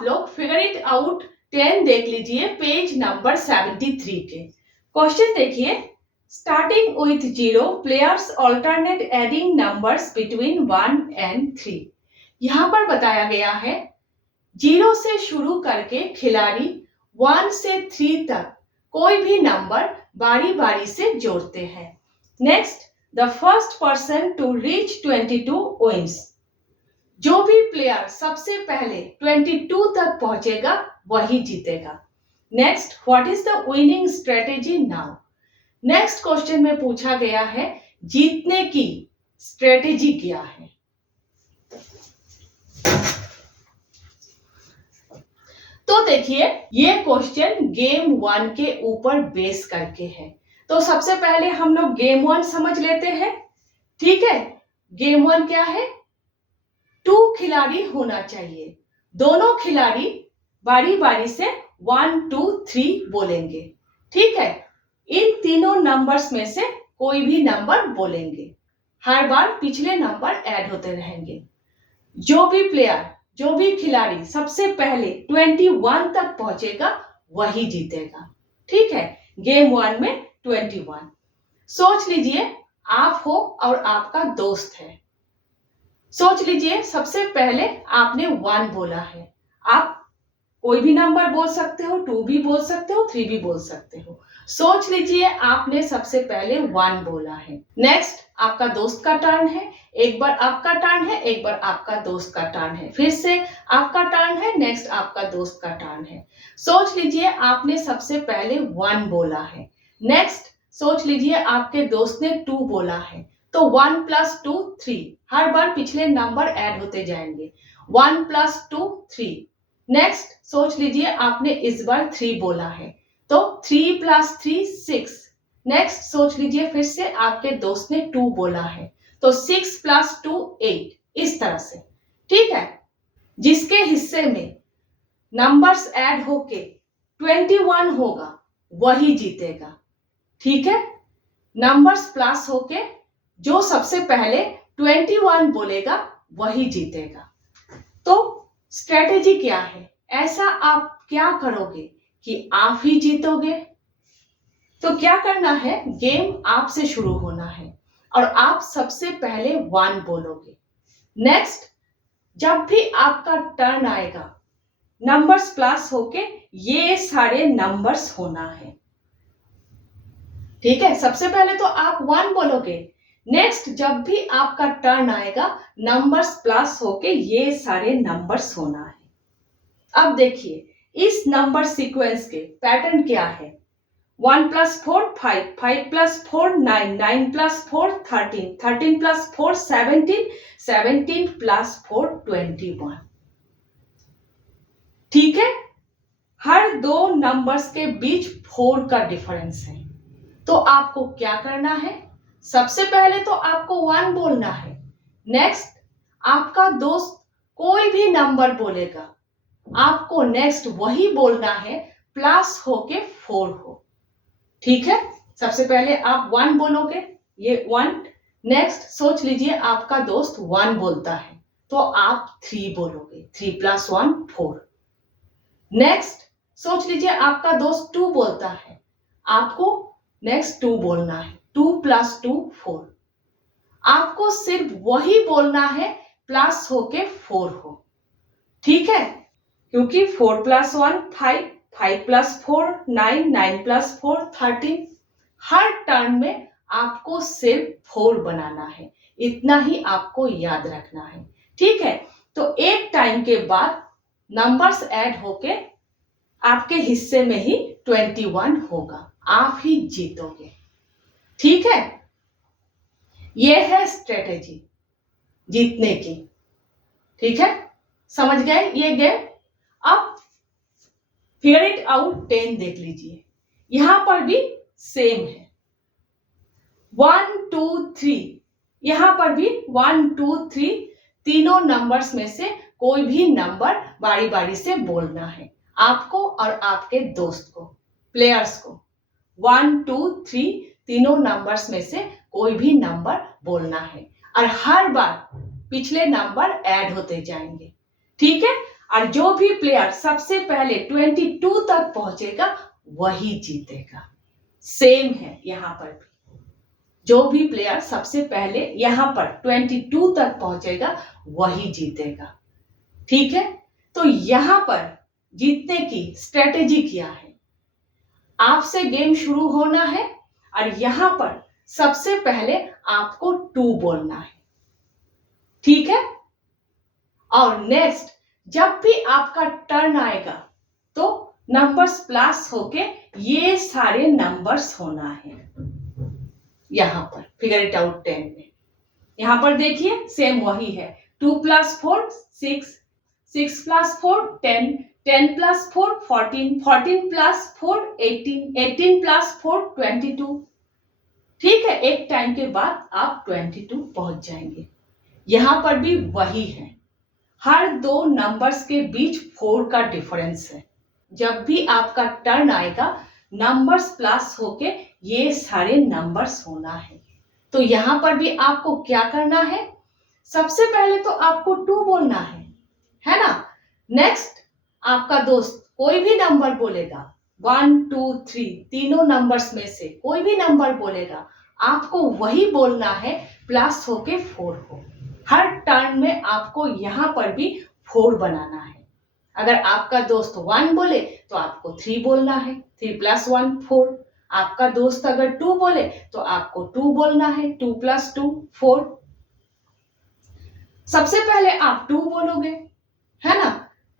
आप लोग figure it out 10 देख लीजिए पेज नंबर 73 के। क्वेश्चन देखिए, starting with 0 players alternate adding numbers between 1 and 3। यहाँ पर बताया गया है 0 से शुरू करके खिलाड़ी 1 से 3 तक कोई भी नंबर बारी बारी से जोड़ते हैं। Next, the first person to reach 22 wins. जो भी प्लेयर सबसे पहले 22 तक पहुंचेगा वही जीतेगा। Next, what is the winning strategy now. Next question में पूछा गया है जीतने की स्ट्रेटेजी क्या है। तो देखिए, ये क्वेश्चन गेम 1 के ऊपर बेस करके है। तो सबसे पहले हम लोग गेम 1 समझ लेते हैं। ठीक है, गेम 1 क्या है? 2 खिलाड़ी होना चाहिए। दोनों खिलाड़ी बारी बारी से 1 2 3 बोलेंगे। ठीक है, इन तीनों नंबर्स में से कोई भी नंबर बोलेंगे। हर बार पिछले नंबर ऐड होते रहेंगे। जो भी प्लेयर, जो भी खिलाड़ी सबसे पहले 21 तक पहुंचेगा वही जीतेगा। ठीक है, गेम 1 में 21। सोच लीजिए आप हो और आपका दोस्त है। सोच लीजिए सबसे पहले आपने 1 बोला है। आप कोई भी नंबर बोल सकते हो, 2 भी बोल सकते हो, 3 भी बोल सकते हो। सोच लीजिए आपने सबसे पहले 1 बोला है। नेक्स्ट आपका दोस्त का टर्न है। एक बार आपका टर्न है, एक बार आपका दोस्त का टर्न है, फिर से आपका टर्न है, नेक्स्ट आपका दोस्त का टर्न है। सोच लीजिए आपने सबसे पहले 1 बोला है। नेक्स्ट सोच लीजिए आपके दोस्त ने 2 बोला है। तो 1 + 2 3। हर बार पिछले नंबर ऐड होते जाएंगे। 1 + 2 3। नेक्स्ट सोच लीजिए आपने इस बार 3 बोला है, तो 3 + 3 6। नेक्स्ट सोच लीजिए फिर से आपके दोस्त ने 2 बोला है, तो 6 + 2 8। इस तरह से। ठीक है, जिसके हिस्से में नंबर्स ऐड होके 21 होगा वही जीतेगा। ठीक है, नंबर्स प्लस होके जो सबसे पहले 21 बोलेगा वही जीतेगा। तो स्ट्रेटेजी क्या है? ऐसा आप क्या करोगे कि आप ही जीतोगे? तो क्या करना है, गेम आपसे शुरू होना है और आप सबसे पहले 1 बोलोगे। नेक्स्ट जब भी आपका टर्न आएगा नंबर्स प्लस होके ये सारे नंबर्स होना है। ठीक है, सबसे पहले तो आप 1 बोलोगे। नेक्स्ट जब भी आपका टर्न आएगा नंबर्स प्लस होके ये सारे नंबर्स होना है। अब देखिए इस नंबर सीक्वेंस के पैटर्न क्या है। 1 + 4 5, 5 + 4 9, 9 + 4 13, 13 + 4 17, 17 + 4 21। ठीक है, हर दो नंबर्स के बीच 4 का डिफरेंस है। तो आपको क्या करना है? सबसे पहले तो आपको 1 बोलना है। नेक्स्ट आपका दोस्त कोई भी नंबर बोलेगा, आपको नेक्स्ट वही बोलना है प्लस होके 4 हो। ठीक है, सबसे पहले आप 1 बोलोगे, ये 1। नेक्स्ट सोच लीजिए आपका दोस्त 1 बोलता है, तो आप 3 बोलोगे। 3 + 1 4। नेक्स्ट सोच लीजिए आपका दोस्त 2 बोलता है, आपको नेक्स्ट 2 बोलना है। 2 + 2 4। आपको सिर्फ वही बोलना है प्लस होके 4 हो। ठीक है, क्योंकि 4 + 1 5, 5 + 4 9, 9 + 4 13। हर टर्न में आपको सिर्फ 4 बनाना है, इतना ही आपको याद रखना है। ठीक है, तो एक टाइम के बाद नंबर्स ऐड होके आपके हिस्से में ही 21 होगा, आप ही जीतोगे। ठीक है, यह है स्ट्रेटेजी जीतने की। ठीक है, समझ गए ये गेम। अब फिगर इट आउट 10 देख लीजिए, यहां पर भी सेम है। 1 2 3, यहां पर भी 1 2 3 तीनों नंबर्स में से कोई भी नंबर बारी बारी से बोलना है, आपको और आपके दोस्त को, प्लेयर्स को। 1 2 3 तीनों नंबर्स में से कोई भी नंबर बोलना है और हर बार पिछले नंबर ऐड होते जाएंगे। ठीक है, और जो भी प्लेयर सबसे पहले 22 तक पहुंचेगा वही जीतेगा। सेम है यहां पर भी, जो भी प्लेयर सबसे पहले यहां पर 22 तक पहुंचेगा वही जीतेगा। ठीक है, तो यहां पर जीतने की स्ट्रेटेजी क्या है? आपसे गेम शुरू होना है और यहां पर सबसे पहले आपको 2 बोलना है। ठीक है, और नेक्स्ट जब भी आपका टर्न आएगा तो नंबर्स प्लस होके ये सारे नंबर्स होना है। यहां पर फिगर इट आउट 10 में यहां पर देखिए सेम वही है। 2 + 4 6, 6 + 4 10, 10 + 4 14, 14 + 4 18, 18 + 4 22। ठीक है, एक टाइम के बाद आप 22 पहुंच जाएंगे। यहां पर भी वही है, हर दो नंबर्स के बीच 4 का डिफरेंस है। जब भी आपका टर्न आएगा नंबर्स प्लस होके ये सारे नंबर्स होना है। तो यहां पर भी आपको क्या करना है? सबसे पहले तो आपको 2 बोलना है ना। नेक्स्ट आपका दोस्त कोई भी नंबर बोलेगा, 1 2 3 तीनों नंबर्स में से कोई भी नंबर बोलेगा, आपको वही बोलना है प्लस होके 4 हो। हर टर्न में आपको यहां पर भी 4 बनाना है। अगर आपका दोस्त 1 बोले तो आपको 3 बोलना है, 3 + 1 4। आपका दोस्त अगर 2 बोले तो आपको 2 बोलना है, 2 + 2 4। सबसे पहले आप 2 बोलोगे, है ना।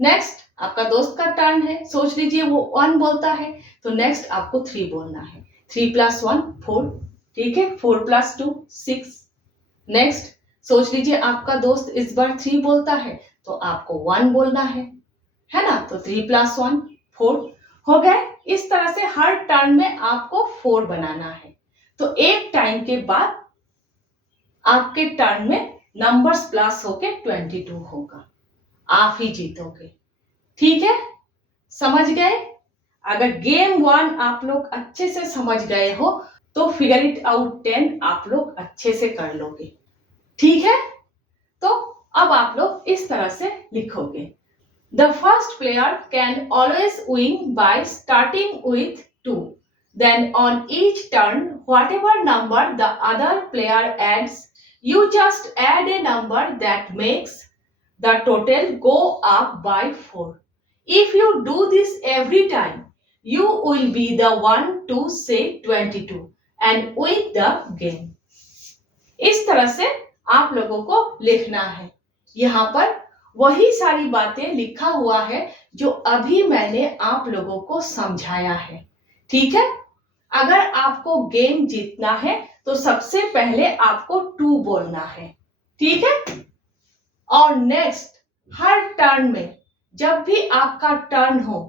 नेक्स्ट आपका दोस्त का टर्न है, सोच लीजिए वो 1 बोलता है तो नेक्स्ट आपको 3 बोलना है, 3 + 1 4। ठीक है, 4 + 2 6। नेक्स्ट सोच लीजिए आपका दोस्त इस बार 3 बोलता है तो आपको 1 बोलना है ना। तो 3 + 1 4 हो गए। इस तरह से हर टर्न में आपको 4 बनाना है। तो एक टाइम के बाद आपके टर्न में नंबर्स प्लस होके 22 होगा, आप ही जीतोगे। ठीक है, समझ गए? अगर गेम 1 आप लोग अच्छे से समझ गए हो तो फिगर इट आउट 10 आप लोग अच्छे से कर लोगे। ठीक है, तो अब आप लोग इस तरह से लिखोगे। The first player can always win by starting with 2. Then on each turn, whatever number the other player adds, you just add a number that makes the total go up by 4. If you do this every time, you will be the one to say 22 and win the game. इस तरह से आप लोगों को लिखना है। यहाँ पर वही सारी बातें लिखा हुआ है जो अभी मैंने आप लोगों को समझाया है। ठीक है, अगर आपको गेम जीतना है तो सबसे पहले आपको 2 बोलना है। ठीक है, और नेक्स्ट हर टर्न में जब भी आपका टर्न हो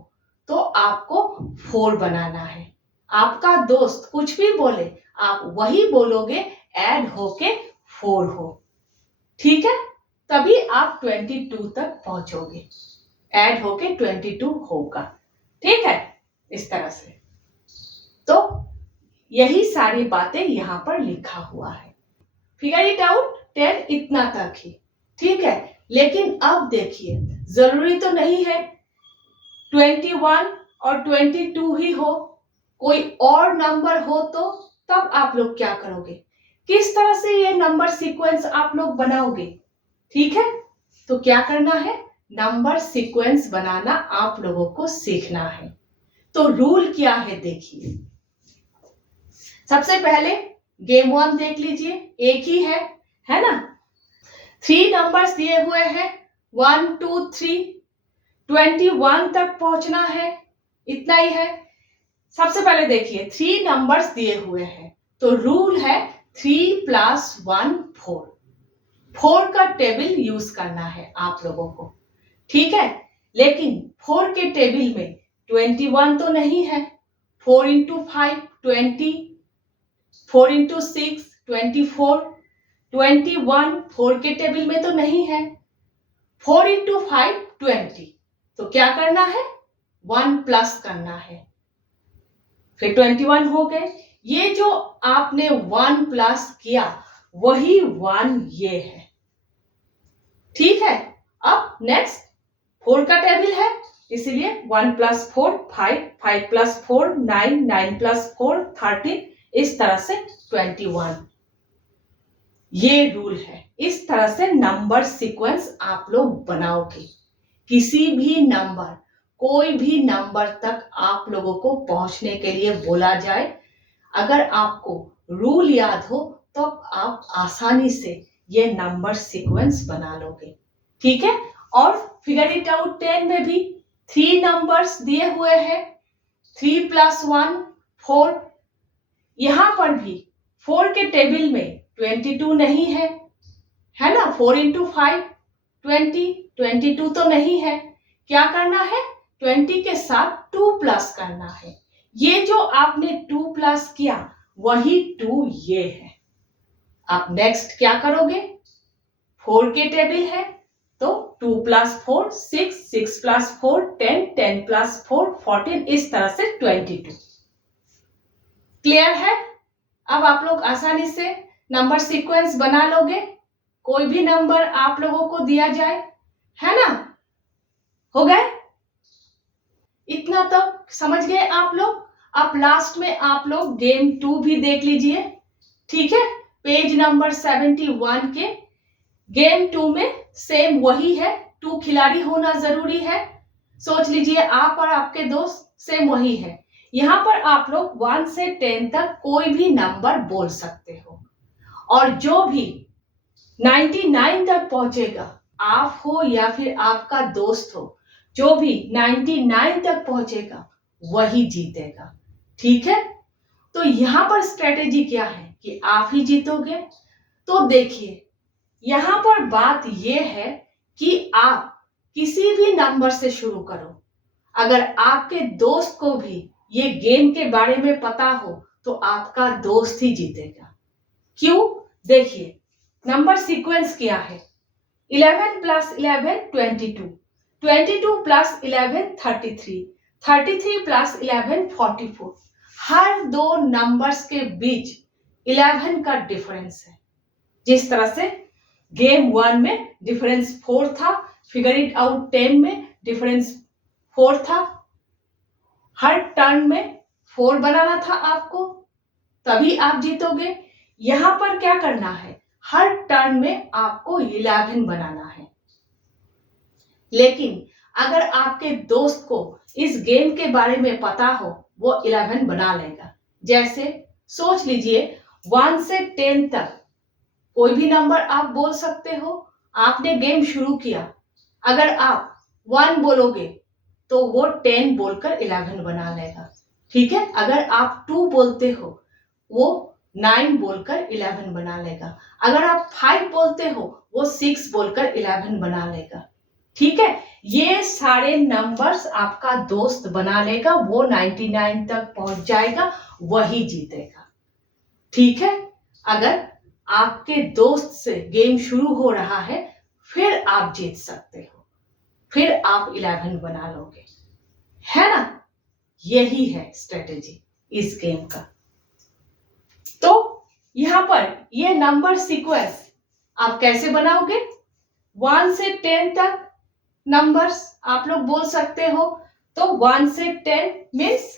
तो आपको 4 बनाना है। आपका दोस्त कुछ भी बोले आप वही बोलोगे, ऐड होके 4 हो। ठीक है, तभी आप 22 तक पहुंचोगे, ऐड होके 22 होगा। ठीक है, इस तरह से। तो यही सारी बातें यहां पर लिखा हुआ है। फिगर इट आउट 10 इतना तक ही। ठीक है, लेकिन अब देखिए जरूरी तो नहीं है 21 और 22 ही हो, कोई और नंबर हो तो तब आप लोग क्या करोगे? किस तरह से ये नंबर सीक्वेंस आप लोग बनाओगे? ठीक है, तो क्या करना है? नंबर सीक्वेंस बनाना आप लोगों को सीखना है। तो रूल क्या है देखिए। सबसे पहले गेम 1 देख लीजिए, एक ही है ना। 3 नंबर्स दिए हुए हैं, 1 2 3, 21 तक पहुंचना है, इतना ही है। सबसे पहले देखिए 3 नंबर्स दिए हुए हैं तो रूल है 3 + 1 4। 4 का टेबल यूज करना है आप लोगों को। ठीक है, लेकिन 4 के टेबल में 21 तो नहीं है। 4 × 5 20, 4 × 6 24, 21 4 के टेबल में तो नहीं है। 4 × 5 20, तो क्या करना है? 1 प्लस करना है, फिर 21 हो गए। ये जो आपने 1 प्लस किया वही 1 ये है। ठीक है, अब नेक्स्ट 4 का टेबल है, इसीलिए 1 + 4 5, 5 + 4 9, 9 + 4 13, इस तरह से 21। ये रूल है। इस तरह से नंबर सीक्वेंस आप लोग बनाओगे। किसी भी नंबर, कोई भी नंबर तक आप लोगों को पहुंचने के लिए बोला जाए, अगर आपको रूल याद हो तो आप आसानी से ये नंबर सीक्वेंस बना लोगे। ठीक है। और फिगर इट आउट 10 में भी 3 नंबर्स दिए हुए हैं, 3 + 1 4। यहां पर भी 4 के टेबल में 22 नहीं है, है ना। 4 × 5 20, 22 तो नहीं है। क्या करना है, 20 के साथ 2 प्लस करना है। ये जो आपने 2 प्लस किया वही 2 ये है। आप नेक्स्ट क्या करोगे, 4 के टेबल है तो 2 + 4 6, 6 + 4 10, 10 + 4 14, इस तरह से 22। क्लियर है। अब आप लोग आसानी से नंबर सीक्वेंस बना लोगे। कोई भी नंबर आप लोगों को दिया जाए, है ना। हो गए, इतना तो समझ गए आप लोग। अब लास्ट में आप लोग गेम 2 भी देख लीजिए। ठीक है, पेज नंबर 71 के गेम 2 में सेम वही है, 2 खिलाड़ी होना जरूरी है। सोच लीजिए आप और आपके दोस्त, सेम वही है। यहां पर आप लोग 1 से 10 तक कोई भी नंबर बोल सकते हो, और जो भी 99 तक पहुंचेगा, आप हो या फिर आपका दोस्त हो, जो भी 99 तक पहुंचेगा वही जीतेगा। ठीक है। तो यहां पर स्ट्रेटेजी क्या है कि आप ही जीतोगे। तो देखिए, यहां पर बात यह है कि आप किसी भी नंबर से शुरू करो। अगर आपके दोस्त को भी ये गेम के बारे में पता हो तो आपका दोस्त ही जीतेगा। क्यों, देखिए नंबर सीक्वेंस क्या है। 11 + 11 22, 22 + 11 33, 33 + 11 44। हर दो नंबर्स के बीच 11 का डिफरेंस है। जिस तरह से गेम 1 में डिफरेंस 4 था, फिगर इट आउट 10 में डिफरेंस 4 था। हर टर्न में 4 बनाना था आपको, तभी आप जीतोगे। यहां पर क्या करना है, हर टर्न में आपको 11 बनाना है। लेकिन अगर आपके दोस्त को इस गेम के बारे में पता हो, वो 11 बना लेगा। जैसे सोच लीजिए 1 से 10 तक कोई भी नंबर आप बोल सकते हो। आपने गेम शुरू किया, अगर आप 1 बोलोगे तो वो 10 बोलकर 11 बना लेगा। ठीक है। अगर आप 2 बोलते हो, वो 9 बोलकर 11 बना लेगा। अगर आप 5 बोलते हो, वो 6 बोलकर 11 बना लेगा। ठीक है। ये सारे नंबर्स आपका दोस्त बना लेगा, वो 99 तक पहुंच जाएगा, वही जीतेगा। ठीक है। अगर आपके दोस्त से गेम शुरू हो रहा है, फिर आप जीत सकते हो, फिर आप 11 बना लोगे, है ना। यही है स्ट्रेटेजी इस गेम का। तो यहां पर ये नंबर सीक्वेंस आप कैसे बनाओगे, 1 से 10 तक नंबर्स आप लोग बोल सकते हो। तो 1 से 10 मीन्स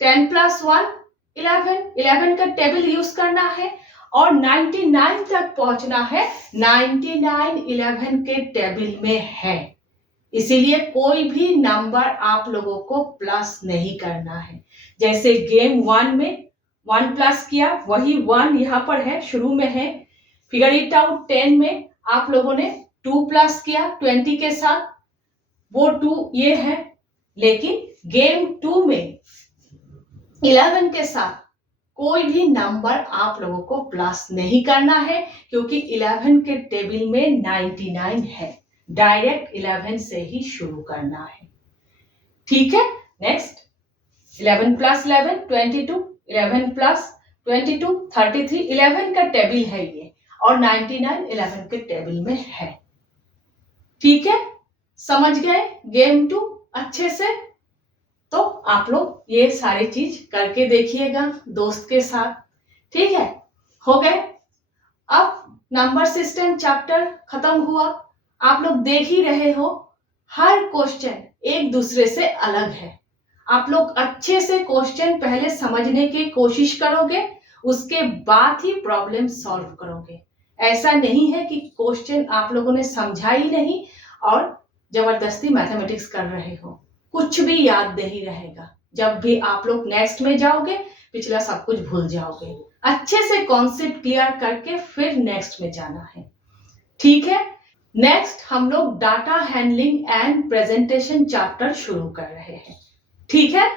10 + 1 11, 11 का टेबल यूज करना है, और 99 तक पहुंचना है। 99 11 के टेबल में है, इसीलिए कोई भी नंबर आप लोगों को प्लस नहीं करना है। जैसे गेम 1 में 1 प्लस किया, वही 1 यहां पर है, शुरू में है। फिगर इट आउट 10 में आप लोगों ने 2 प्लस किया 20 के साथ, वो 2 ये है। लेकिन गेम 2 में 11 के साथ कोई भी नंबर आप लोगों को प्लस नहीं करना है, क्योंकि 11 के टेबल में 99 है। डायरेक्ट 11 से ही शुरू करना है। ठीक है। नेक्स्ट 11 + 11 22, 11 + 22 33, 11 का टेबल है ये, और 99 11 के टेबल में है। ठीक है। समझ गए गेम 2 अच्छे से। तो आप लोग ये सारी चीज करके देखिएगा दोस्त के साथ। ठीक है। हो गए। अब नंबर सिस्टम चैप्टर खत्म हुआ, आप लोग देख ही रहे हो हर क्वेश्चन एक दूसरे से अलग है। आप लोग अच्छे से क्वेश्चन पहले समझने की कोशिश करोगे, उसके बाद ही प्रॉब्लम सॉल्व करोगे। ऐसा नहीं है कि क्वेश्चन आप लोगों ने समझा ही नहीं और जबरदस्ती मैथमेटिक्स कर रहे हो, कुछ भी याद नहीं रहेगा। जब भी आप लोग नेक्स्ट में जाओगे, पिछला सब कुछ भूल जाओगे। अच्छे से कॉन्सेप्ट क्लियर करके फिर नेक्स्ट में जाना है, ठीक है। नेक्स्ट हम लोग data handling and presentation chapter शुरू कर रहे हैं, ठीक है।